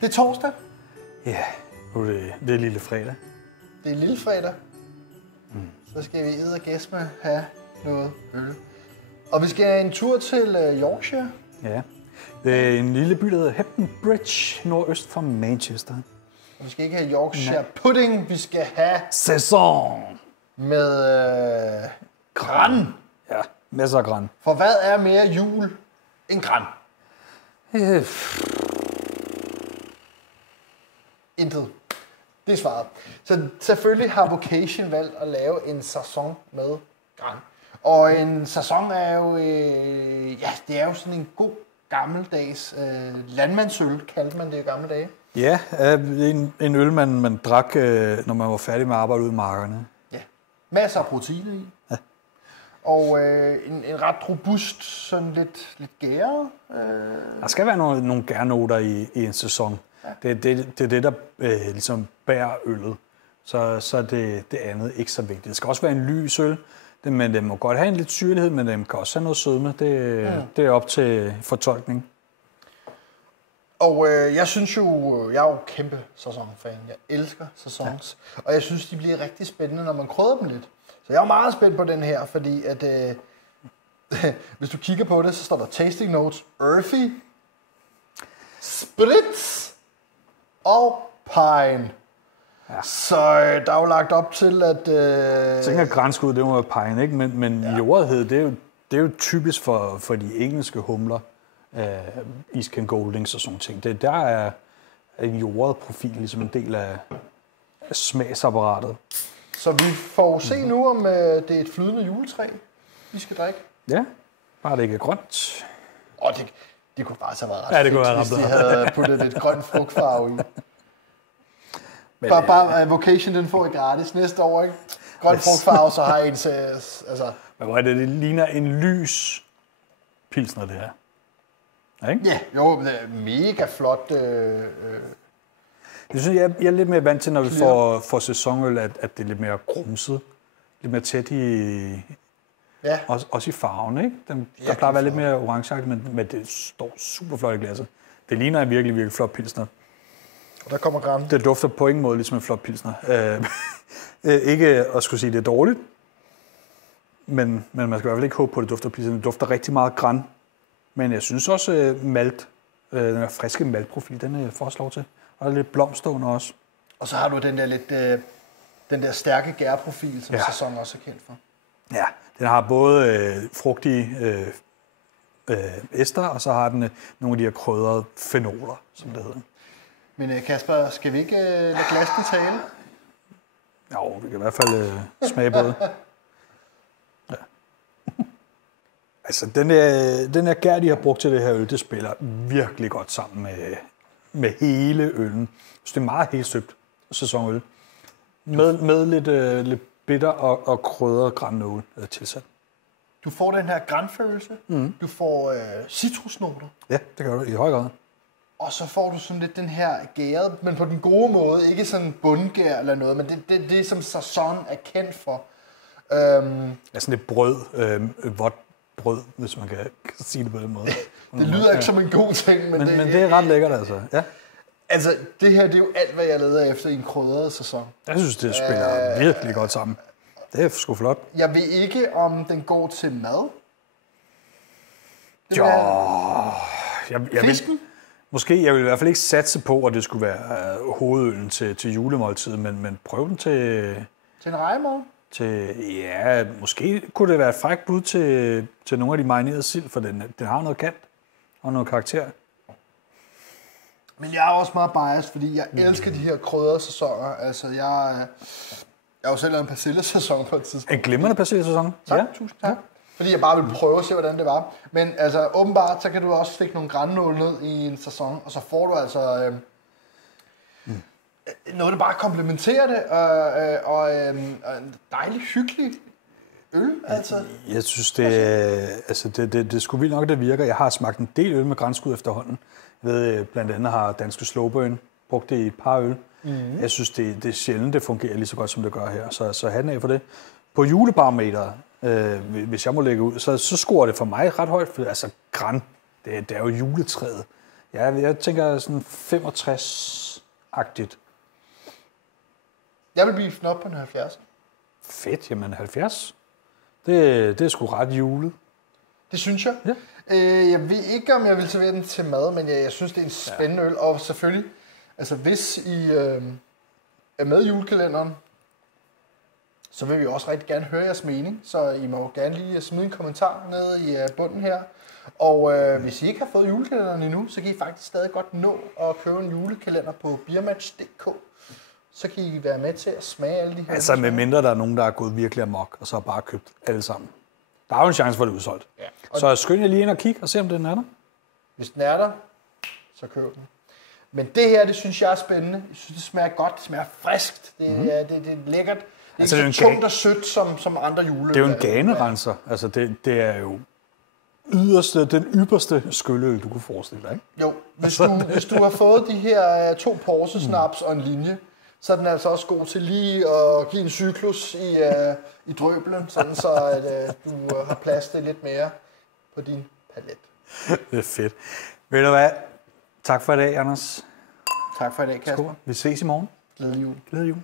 Det er torsdag. Ja, nu er det er lille fredag. Det er lille fredag. Så skal vi eddergæsme have noget øl. Og vi skal en tur til Yorkshire. Ja, det er en lille by, der hedder Hebden Bridge, nordøst for Manchester. Og vi skal ikke have Yorkshire pudding, vi skal have Saison! med gran. Ja, masser af gran. For hvad er mere jul end gran? Intet. Det er svaret. Så selvfølgelig har Vocation valgt at lave en saison med gran. Og en saison er jo, det er jo sådan en god gammeldags landmandsøl, kaldte man det i gamle dage. Ja, en øl, man drak, når man var færdig med at arbejde ude i markerne. Ja, masser af proteiner i. Ja. Og en ret robust, sådan lidt gæret. Der skal være nogle gærnoter i en sæson. Ja. Det er det, der ligesom bærer øllet. Så er det andet ikke så vigtigt. Det skal også være en lys øl, men den må godt have en lidt syrlighed, men den kan også have noget sødme. Det er op til fortolkning. Og jeg synes jo, jeg er jo kæmpe sæsonfan. Jeg elsker sæsons. Ja. Og jeg synes, de bliver rigtig spændende, når man krydder dem lidt. Så jeg er meget spændt på den her, fordi at hvis du kigger på det, så står der tasting notes, earthy, spritz og pine. Ja. Så der er jo lagt op til, at... Jeg tænker, at grænskud, det må være pine, ikke? Men jordhed, det er jo typisk for de engelske humler, Isken Goldings og sådan ting. Der er en jordet profil ligesom en del af smagsapparatet. Så vi får se nu, om det er et flydende juletræ, vi skal drikke. Ja, bare det ikke er grønt. Det kunne bare så være ret fedt, hvis de havde puttet lidt grøn frugtfarve i. Bare Vocation, den får I gratis næste år, ikke? Grøn frugtfarve, så har I en altså... Men hvor er det? Det ligner en lys pilsner, det her. Ja, ikke? Ja, jo, det er mega flot. Det synes jeg er lidt mere vant til, når vi får sæsonøl, at det er lidt mere grumset. Lidt mere tæt i... Ja. Også i farven, ikke? Der plejer at være lidt mere orangeagtigt, men det står super flot i glasset. Det ligner en virkelig, virkelig flot pilsner. Og der kommer gran. Det dufter på ingen måde ligesom en flot pilsner. Ikke at skulle sige, at det er dårligt, men man skal i hvert fald ikke håbe på, at det dufter pilsner. Det dufter rigtig meget gran. Men jeg synes også malt, den her friske maltprofil, den får også lov til. Og der er lidt blomstående også. Og så har du den der lidt, den der stærke gærprofil, som sæson også er kendt for. Ja, den har både frugtige ester, og så har den nogle af de her krydrede fenoler, som det hedder. Men Kasper, skal vi ikke lade glasen tale? Jo, vi kan i hvert fald smage på det. Ja. Altså, den her gær, de har brugt til det her øl, det spiller virkelig godt sammen med hele øllen. Så det er meget helt støbt sæsonøl. Med lidt bitter og krydret grannål tilsat. Du får den her granfølelse. Du får citrusnoter. Ja, det gør du i høj grad. Og så får du sådan lidt den her gæret, men på den gode måde. Ikke sådan bundgær eller noget, men det som sæson er kendt for. Ja, sådan lidt brød. Vådt brød, hvis man kan sige det på den måde. Det lyder ikke som en god ting, men det er ret lækkert, altså. Ja. Altså, det her det er jo alt, hvad jeg leder efter i en krydret sæson. Jeg synes, det spiller virkelig godt sammen. Det er sgu flot. Jeg ved ikke, om den går til mad. Fisken? Måske, jeg vil i hvert fald ikke satse på, at det skulle være hovedølen til julemåltid, men prøv den til... Til en rejemad? Ja, måske kunne det være et frækt bud til nogle af de marinerede sild, for den har noget kant og noget karakter. Men jeg er også meget biased, fordi jeg elsker de her krydrede sæsoner. Altså, jeg har jo selv lavet en persillesæson på et tidspunkt. En glimrende persillesæson. Tak, ja. Tusind tak. Ja. Fordi jeg bare vil prøve at se, hvordan det var. Men altså, åbenbart, så kan du også stikke nogle grannål ned i en sæson, og så får du altså noget, der bare komplementerer det, og en dejlig, hyggelig øl, altså. Jeg synes, det er sgu vildt nok, det virker. Jeg har smagt en del øl med granskud efterhånden. Jeg ved, blandt andet har Danske Slowburn brugt det i et par øl. Jeg synes, det er sjældent, det fungerer lige så godt, som det gør her. Så hatten af for det. På julebarometeret, hvis jeg må lægge ud, så scorer det for mig ret højt, for altså gran, det er jo juletræet. Ja, jeg tænker sådan 65-agtigt. Jeg vil blive op på en 70. Fedt, jamen 70. Det er sgu ret julet. Det synes jeg. Ja. Jeg ved ikke, om jeg vil servere den til mad, men jeg synes, det er en spændende øl. Og selvfølgelig, altså hvis I er med i julekalenderen, så vil vi også rigtig gerne høre jeres mening. Så I må gerne lige smide en kommentar nede i bunden her. Og hvis I ikke har fået julekalenderen endnu, så kan I faktisk stadig godt nå at købe en julekalender på beermatch.dk. Så kan I være med til at smage alle de her. Altså med mindre der er nogen, der er gået virkelig amok, og så har bare købt alle sammen. Der er jo en chance for, at det er udsolgt. Ja. Så skynd jer lige ind og kig og se, om den er der. Hvis den er der, så køb den. Men det her, det synes jeg er spændende. Jeg synes, det smager godt. Det smager friskt. Det er lækkert. Det er Altså, ikke så tungt og sødt som andre juleøl. Det er jo en ganerenser. Altså det er jo den ypperste skylleøl, du kunne forestille dig, ikke? Jo, hvis du har fået de her 2 Porsche-snaps og en linje, så er den altså også god til lige at give en cyklus i drøbelen, sådan så at du har plads til lidt mere på din palet. Det er fedt. Ved du hvad? Tak for i dag, Anders. Tak for i dag, Kasper. Vi ses i morgen. Glædelig jul. Glædelig jul.